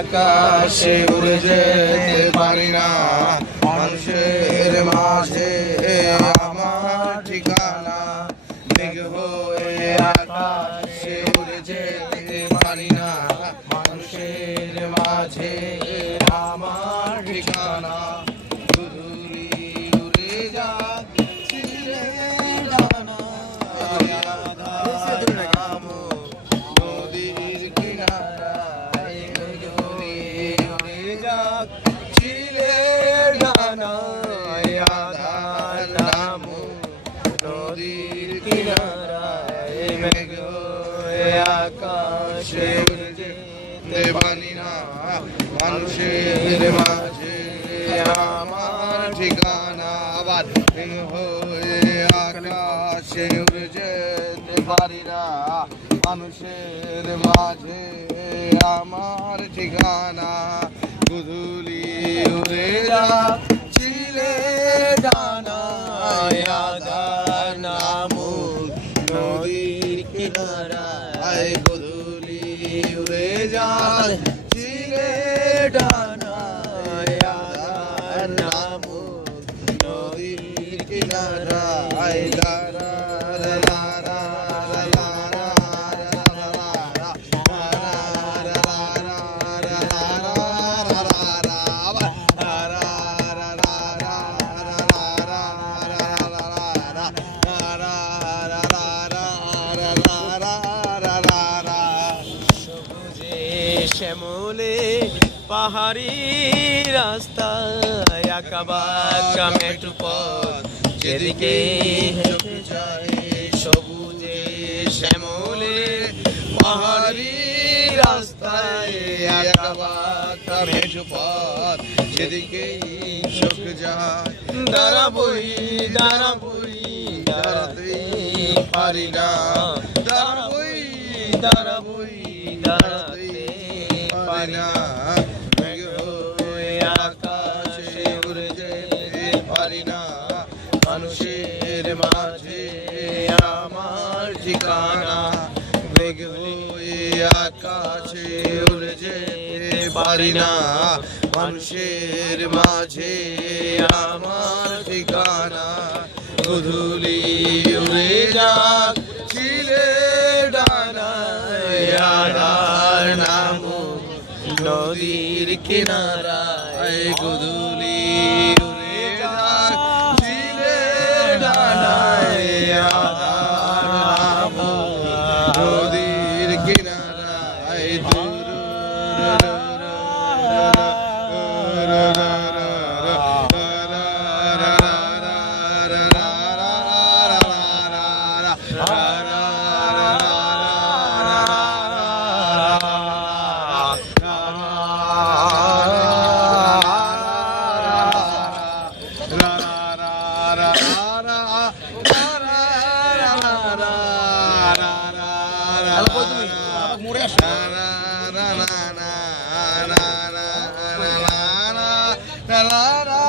আকাশে উড়ে যেতে পারি না, মানুষের মাঝে আমার ঠিকানা। মেঘ হয়ে আকাশে উড়ে যেতে পারি না, মানুষের মাঝে আমার ঠিকানা। দূরে উড়ে যাচ্ছিলে ডানা, নদীর কিনারায় দূরে উড়ে যাচ্ছিলে ডানা, আধার নাম নদীর কিনারায়। মেঘ হয়ে আকাশে উড়ে যেতে পারি না, মানুষের মাঝে আমার ঠিকানা। আবার মেঘ হয়ে আকাশে উড়ে যেতে পারি না, মানুষের মাঝে আমার ঠিকানা। গুধুলি উড়ে যাচ্ছিলে ডানা, আধার নামুক নদীর কিনারায়। গুধুলি উড়ে যাচ্ছিলে ডানা, আধার নামুক নদীর কিনারায়। শ্যামলে পাহাড়ি রাস্তায় আঁকা বাঁকা মেঠো পথ, যেদিকে হেঁটে যায় সবুজে শ্যামলে পাহাড়ি রাস্তায় আঁকা বাঁকা মেঠো পথ, যেদিকেই চোখ যায়। দাঁড়াবই দাঁড়াবই দাঁড়াতে পারি না, দাঁড়াবই দাঁড়াবই দাঁড়াতে পারি না। মেঘ হয়ে আকাশে উড়ে যেতে পারি না, মানুষের মাঝে আমার ঠিকানা। মেঘ হয়ে আকাশে উড়ে যেতে পারি না, মানুষের মাঝে আমার ঠিকানা। গুধুলি উড়ে যাচ্ছিলে ডানা, আধার নামুক নদীর কিনারায়। গুধুলি উড়ে যাচ্ছিলে ডানা, আধার নামুক নদীর কিনারায়। la la